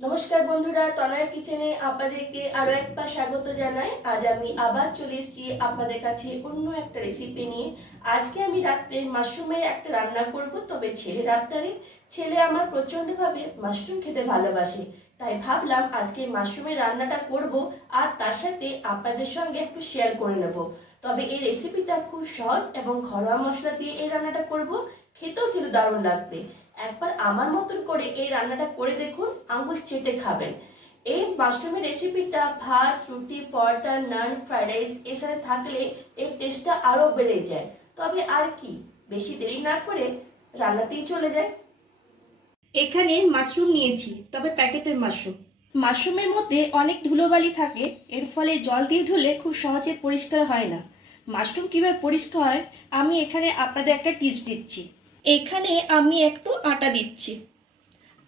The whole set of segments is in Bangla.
নমস্কার বন্ধুরা, তনয়া কিচেনে আপনাদেরকে আরো একবার স্বাগত জানাই। আজ আমি আবার চলে এসেছি আপনাদের কাছে অন্য একটা রেসিপি নিয়ে। আজকে আমি রাত্রে মাশরুমের একটা রান্না করব, তবে ছেলের আবদারে। ছেলে আমার প্রচন্ডভাবে মাশরুম খেতে ভালোবাসে, তাই ভাবলাম আজকে মাশরুমের রান্নাটা করব আর তার সাথে আপনাদের সঙ্গে একটু শেয়ার করে নেব। তবে এই রেসিপিটা খুব সহজ এবং ঘরোয়া মশলা দিয়ে এই রান্নাটা করব, খেতেও কিন্তু দারুণ লাগবে। একবার আমার মতন করে এই রান্নাটা করে দেখুন, আঙুল চেটে খাবেন। এই মাশরুমের রেসিপিটা ভাত, রুটি, পরোটা, নান, ফ্রাইড রাইস এর সাথে থাকলে এই টেস্টটা আরো বেড়ে যায়। তবে আর কি, বেশি দেরি না করে রান্নাতেই চলে যায়। এখানে মাশরুম নিয়েছি, তবে প্যাকেটের মাশরুম। মাশরুমের মধ্যে অনেক ধুলোবালি থাকে, এর ফলে জল দিয়ে ধুলে খুব সহজে পরিষ্কার হয় না। মাশরুম কিভাবে পরিষ্কার হয় আমি এখানে আপনাদের একটা টিপস দিচ্ছি। এখানে আমি একটু আটা দিচ্ছি,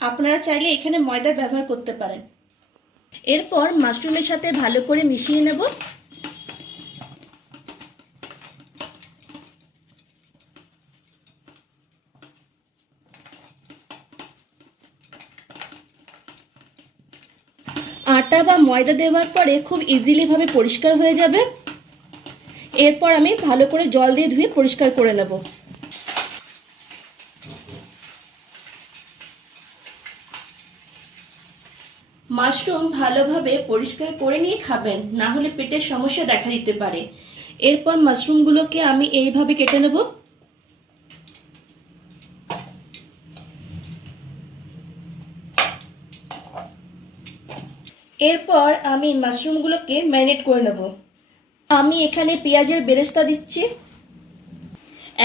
আপনারা চাইলে এখানে ময়দা ব্যবহার করতে পারেন। এরপর মাশরুমের সাথে ভালো করে মিশিয়ে নেব। আটা বা ময়দা দেওয়ার পরে খুব ইজিলি ভাবে পরিষ্কার হয়ে যাবে। এরপর আমি ভালো করে জল দিয়ে ধুয়ে পরিষ্কার করে নেব। মাশরুম ভালোভাবে পরিষ্কার করে নিয়ে খাবেন, না হলে পেটের সমস্যা দেখা দিতে পারে। এরপর মাশরুমগুলোকে আমি এইভাবে কেটে নেব। এরপর আমি মাশরুমগুলোকে ম্যারিনেট করে নেব। আমি এখানে পেঁয়াজের বেরেস্তা দিচ্ছি,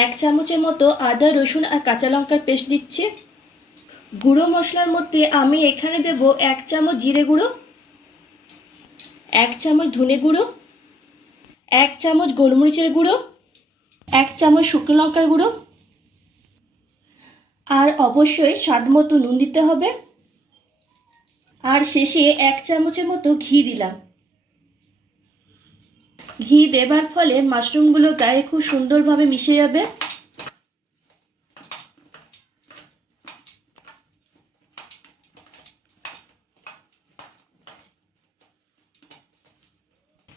1 চামচের মতো আদা, রসুন আর কাঁচা লঙ্কার পেস্ট দিচ্ছি। গুঁড়ো মশলার মধ্যে আমি এখানে দেব 1 চামচ জিরে গুঁড়ো, 1 চামচ ধনে গুঁড়ো, 1 চামচ গোলমরিচের গুঁড়ো, 1 চামচ শুকনো লঙ্কার গুঁড়ো, আর অবশ্যই স্বাদ মতো নুন দিতে হবে। আর শেষে 1 চামচের মতো ঘি দিলাম। ঘি দেবার ফলে মাশরুমগুলো গায়ে খুব সুন্দরভাবে মিশে যাবে।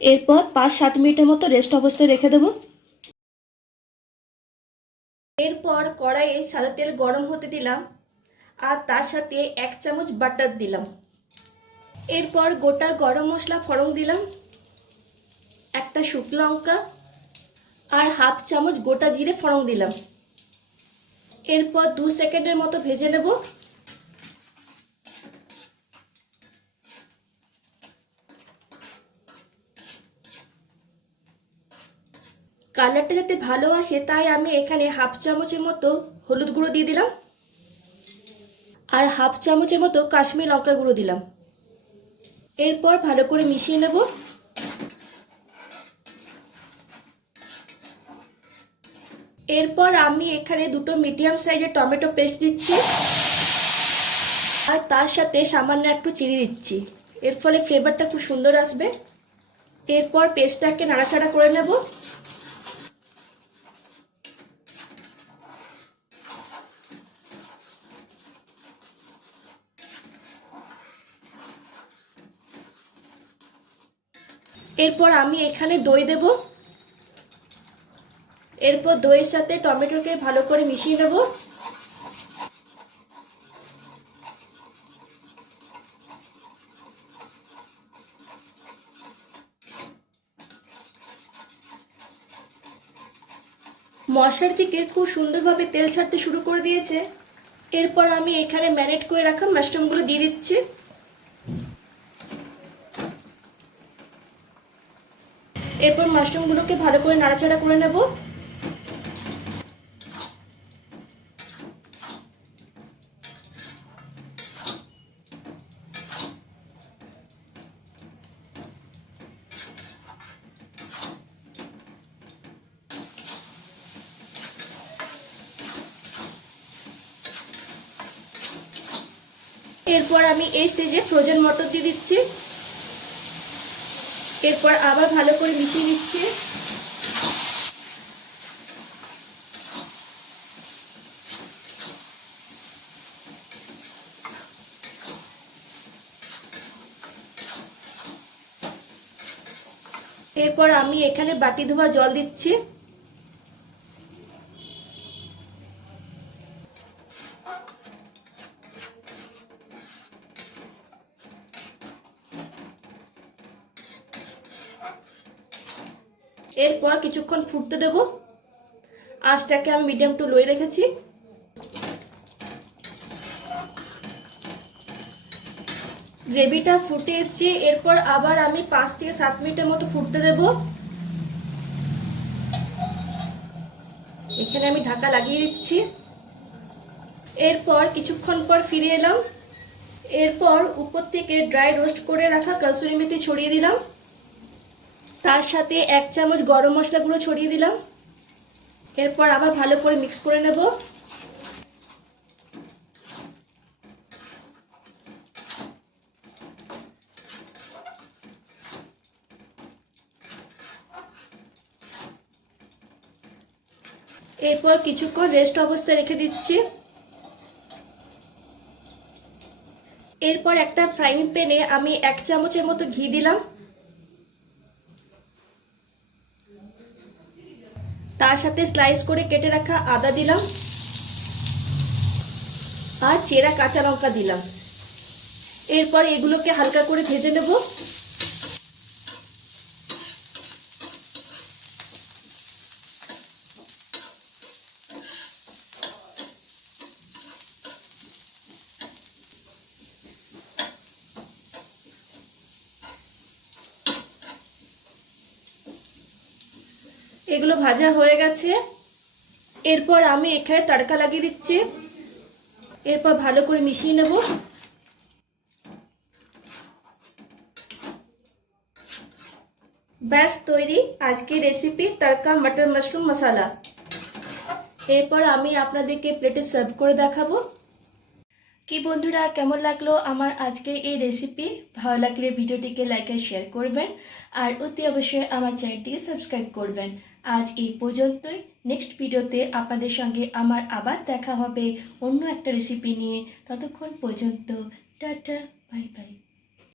এরপর 5-7 মিনিটের মতো রেস্ট অবস্থায় রেখে দেবো। এরপর কড়াইয়ে সাদা তেল গরম হতে দিলাম আর তার সাথে 1 চামচ বাটার দিলাম। এরপর গোটা গরম মশলা ফোড়ন দিলাম, একটা শুকনো লঙ্কা আর 1/2 চামচ গোটা জিরে ফোড়ন দিলাম। এরপর 2 সেকেন্ডের মতো ভেজে নেব। কালারটা যাতে ভালো আসে তাই আমি এখানে 1/2 চামচের মতো হলুদ গুঁড়ো দিয়ে দিলাম আর 1/2 চামচের মতো কাশ্মীরি লঙ্কা গুঁড়ো দিলাম। এরপর ভালো করে মিশিয়ে নেব। এরপর আমি এখানে 2টো মিডিয়াম সাইজের টমেটো পেস্ট দিচ্ছি আর তার সাথে সামান্য একটু চিনি দিচ্ছি, এর ফলে ফ্লেভারটা খুব সুন্দর আসবে। এরপর পেস্টটাকে নাড়াচাড়া করে নেব। এরপর আমি এখানে দই দেব। এরপর দইয়ের সাথে টমেটোকে ভালো করে মিশিয়ে নেব। মশলার থেকে খুব সুন্দরভাবে তেল ছাড়তে শুরু করে দিয়েছে। এরপর আমি এখানে ম্যারিনেট করে রাখা মাশরুমগুলো দিয়ে দিচ্ছি। এরপর মাশরুমগুলোকে ভালো করে নাড়াচাড়া করে নেব। এরপর আমি এই স্টেজে ফ্রোজেন মটর দিয়ে দিচ্ছি। এরপর আবার ভালো করে মিশিয়ে নিচ্ছি। এরপর আমি এখানে বাটি ধোয়া জল দিচ্ছি। এরপর কিছুক্ষণ ফুটতে দেব। আঁচটাকে আমি মিডিয়াম টু লোয়ে রেখেছি। গ্রেভিটা ফুটে এসছে। এরপর আবার আমি 5 থেকে 7 মিনিটের মতো ফুটতে দেব। এখানে আমি ঢাকা লাগিয়ে দিচ্ছি। এরপর কিছুক্ষণ পর ফিরে এলাম। এরপর উপর থেকে ড্রাই রোস্ট করে রাখা কসুরি মেথি ছড়িয়ে দিলাম। তার সাথে 1 চামচ গরম মশলা গুঁড়ো ছড়িয়ে দিলাম। এরপর আবার ভালো করে মিক্স করে নেব। এরপর কিছুক্ষণ রেস্ট অবস্থায় রেখে দিচ্ছি। এরপর একটা ফ্রাইং প্যানে আমি 1 চামচের মতো ঘি দিলাম। তার সাথে স্লাইস করে কেটে রাখা আদা দিলাম আর চেরা কাঁচা লঙ্কা দিলাম। এরপর এগুলোকে হালকা করে ভেজে নেব। এগুলো ভাজা হয়ে গেছে। এরপর আমি এখানে তড়কা লাগিয়ে দিচ্ছি। এরপর ভালো করে মিশিয়ে নেব। ব্যাস তৈরি আজকের রেসিপি তড়কা মটর মাশরুম মশলা। এরপর আমি আপনাদেরকে প্লেটে সার্ভ করে দেখাবো। কি বন্ধুরা, কেমন লাগলো আমার আজকের এই রেসিপি? ভালো লাগলে ভিডিওটিকে লাইক আর শেয়ার করবেন আর অতি অবশ্যই আমার চ্যানেলটিকে সাবস্ক্রাইব করবেন। আজ এই পর্যন্তই। নেক্সট ভিডিওতে আপনাদের সঙ্গে আমার আবার দেখা হবে অন্য একটা রেসিপি নিয়ে। ততক্ষণ পর্যন্ত টাটা, বাই বাই।